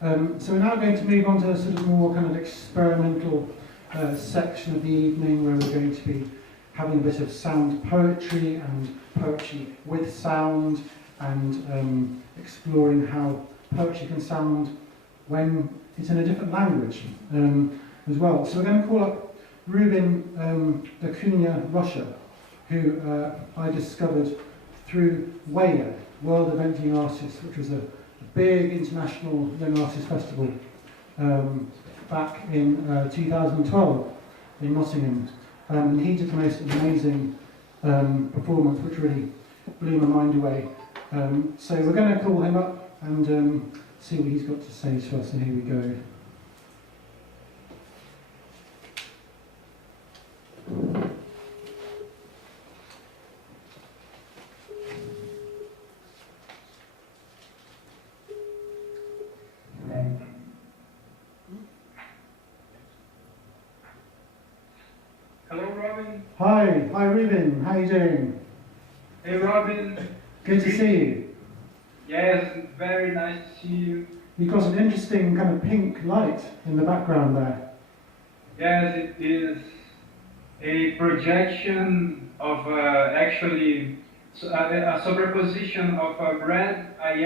So we're now going to move on to a sort of more kind of experimental section of the evening where we're going to be having a bit of sound poetry and poetry with sound and exploring how poetry can sound when it's in a different language as well. So we're going to call up Reuben the Cunha Rocha, who I discovered through WEA, World of Young Artists, which was a big international young artist festival back in 2012 in Nottingham. And he did the most amazing performance, which really blew my mind away. So we're going to call him up and see what he's got to say to us, and here we go. Hello, Robin. Hi Reuben, how are you doing? Hey, Robin. Good to see you. Yes, very nice to see you. You've got an interesting kind of pink light in the background there. Yes, it is a projection of actually a superposition of a red and a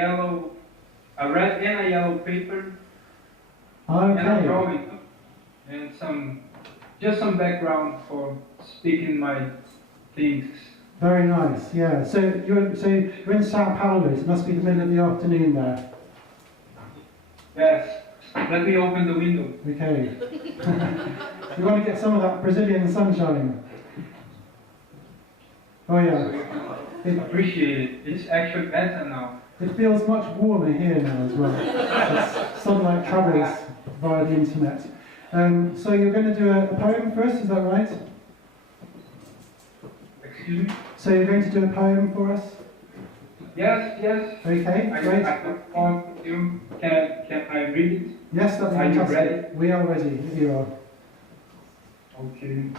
yellow paper, and a Okay. drawing, and just some background for speaking my things. Very nice, yeah. So you're in Sao Paulo, it must be the middle of the afternoon there. Yes, let me open the window. Okay. You want to get some of that Brazilian sunshine. Oh yeah. Appreciate it. It's actually better now. It feels much warmer here now as well. As sunlight travels via the internet. So you're going to do a poem for us, is that right? Excuse me? So you're going to do a poem for us? Yes, yes. Okay, great. Can I read it? Yes, that'd be Are you fantastic. ready? We are ready, if you are. Okay.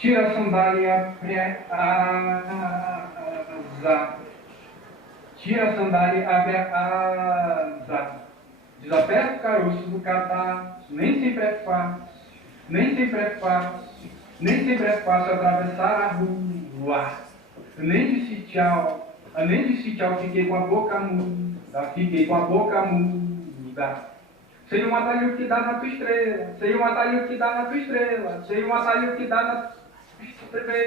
Tira a sandália asa. Tira a sandália, abre a asa. Desaperta o caroço do cadarço. Nem sempre é fácil, nem sempre é fácil, nem sempre é fácil atravessar a rua. Nem disse tchau, fiquei com a boca muda, fiquei com a boca muda. Sei um atalho que dá na tua estrela, sei um atalho que dá na tua estrela, sei um atalho que dá na tua estrela,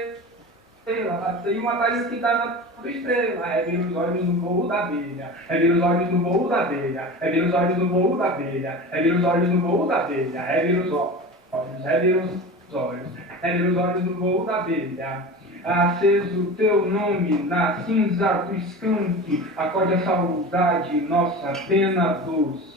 sei um atalho que dá na tua estrela. É ver os olhos no voo da abelha, é ver os olhos no voo da abelha, é ver os olhos no voo da abelha, é ver os olhos no voo da abelha, é ver os olhos, é ver os olhos, é ver os olhos no voo da abelha. Aceso o teu nome na cinza do escanque, acorde a saudade, nossa pena doce.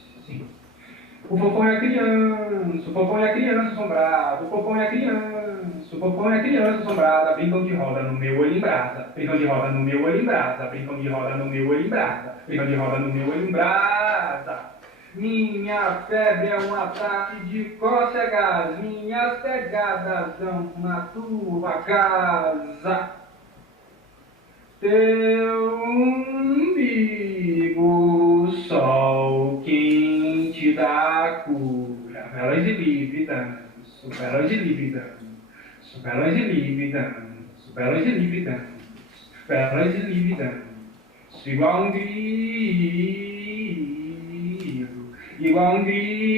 O fofão é a criança, o fofão é a criança assombrada, o fofão é a criança, o fofão é a criança assombrada, brincam de roda no meu olho em brasa, brincam de roda no meu olho em brasa, brincam de roda no meu olho em brasa, brincam de roda no meu olho em brasa. Minha febre é um ataque de cócegas, minhas pegadas vão na tua casa. Teu umbigo, sol quente da cura, velas de livre danço, velas de livre danço, velas de livre danço, velas de livre danço, velas de livre danço, igual um grilo, igual um grilo,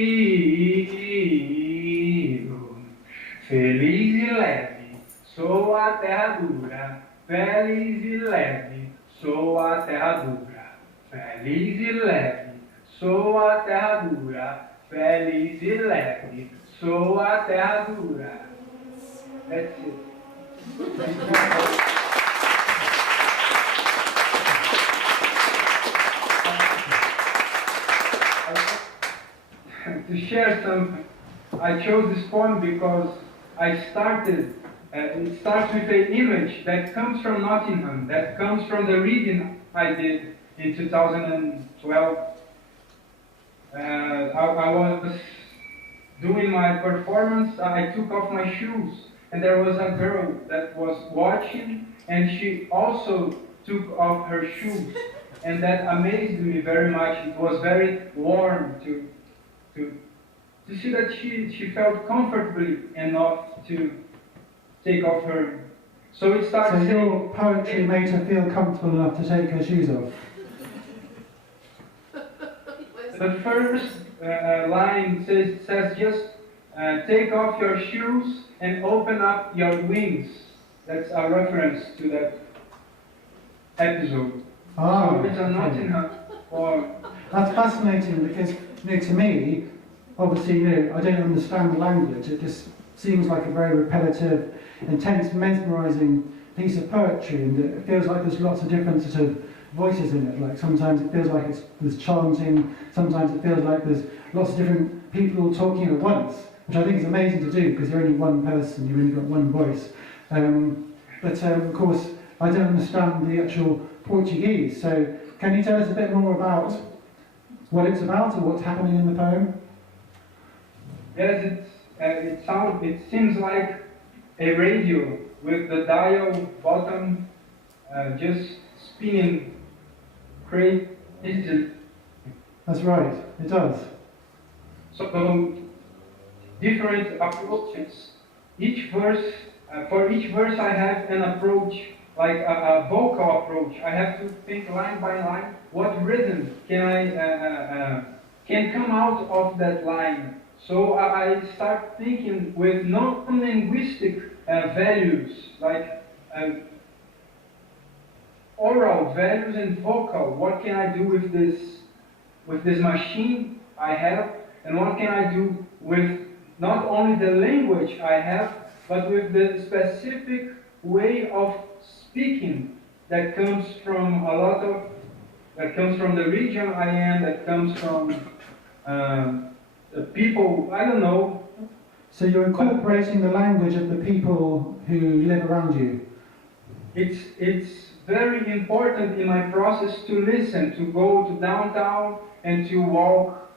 feliz e leve, sou a terra dura. Feliz e leve, sou a terra dura. Feliz e leve, sou a terra dura. Feliz e leve, sou a terra dura. That's it. To share something, I chose this poem because I started. It starts with an image that comes from Nottingham, that comes from the reading I did in 2012. I was doing my performance, I took off my shoes and there was a girl that was watching, and she also took off her shoes, and that amazed me very much. It was very warm to see that she felt comfortably enough to take off her. So it starts. So your poetry made her feel comfortable enough to take her shoes off. The first line says just take off your shoes and open up your wings. That's a reference to that episode. So it's a Nottingham or. That's fascinating because, to me, obviously, I don't understand the language. It just seems like a very repetitive, intense, mesmerising piece of poetry, and it feels like there's lots of different sort of voices in it. Like sometimes it feels like there's chanting, sometimes it feels like there's lots of different people all talking at once, which I think is amazing to do because you're only one person, you've only got one voice. But of course, I don't understand the actual Portuguese, so can you tell us a bit more about what it's about or what's happening in the poem? Yes, it seems like a radio with the dial bottom just spinning crazy. That's right, it does. So different approaches. Each verse, for each verse, I have an approach, like a vocal approach. I have to think line by line what rhythm can come out of that line. So I start thinking with non-linguistic values, like oral values and vocal. What can I do with this machine I have, and what can I do with not only the language I have, but with the specific way of speaking that comes from that comes from the region I am, that comes from the people, I don't know. So you're incorporating the language of the people who live around you? It's very important in my process to listen, to go to downtown and to walk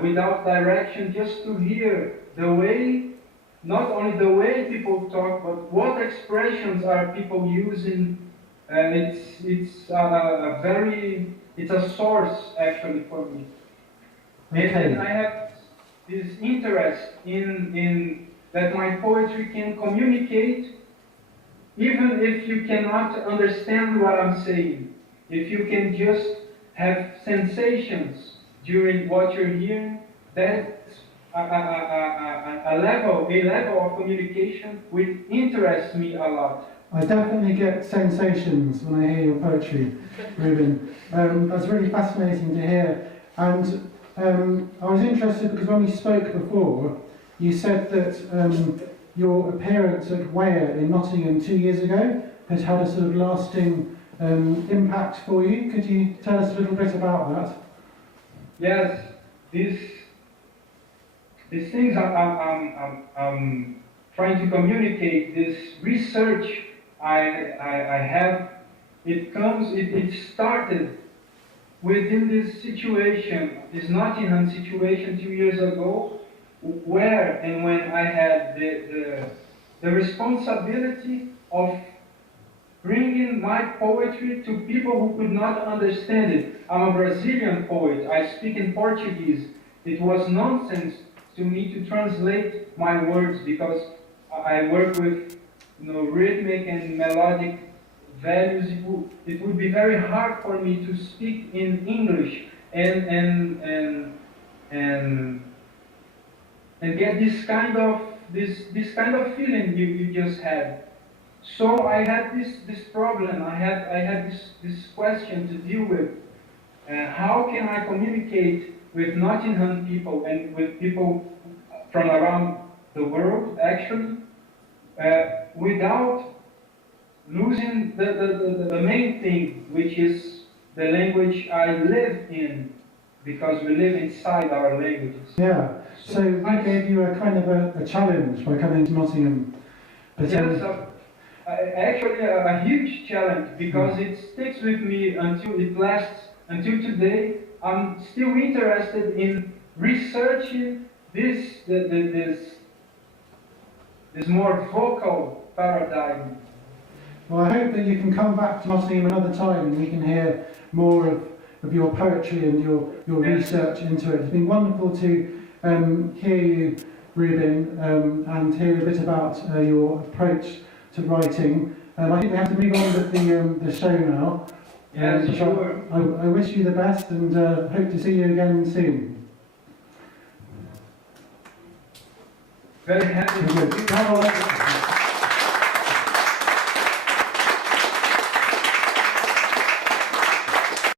without direction, just to hear the way, not only the way people talk, but what expressions are people using. And it's a source actually for me. Okay. And I have this interest in that my poetry can communicate, even if you cannot understand what I'm saying. If you can just have sensations during what you're hearing, that's a level of communication which interests me a lot. I definitely get sensations when I hear your poetry, Reuben. That's really fascinating to hear. And I was interested because when we spoke before, you said that your appearance at Weir in Nottingham 2 years ago has had a sort of lasting impact for you. Could you tell us a little bit about that? Yes, these things I'm trying to communicate, this research I have, it started within this situation, this Nottingham situation 2 years ago, where and when I had the responsibility of bringing my poetry to people who could not understand it. I'm a Brazilian poet. I speak in Portuguese. It was nonsense to me to translate my words because I work with rhythmic and melodic values. It would be very hard for me to speak in English and get this kind of feeling you just had. So I had this problem. I had this question to deal with. How can I communicate with Nottingham people and with people from around the world, actually, without losing the main thing, which is the language I live in, because we live inside our languages. Yeah. So I gave you a kind of a challenge by coming to Nottingham. But, yes, actually a huge challenge, because it sticks with me until it lasts until today. I'm still interested in researching this this more vocal paradigm. Well, I hope that you can come back to Nottingham another time and we can hear more of your poetry and your research into it. It's been wonderful to hear you, Reuben, and hear a bit about your approach to writing. I think we have to move on with the show now. Yes, sure. I wish you the best and hope to see you again soon. Very happy. Good.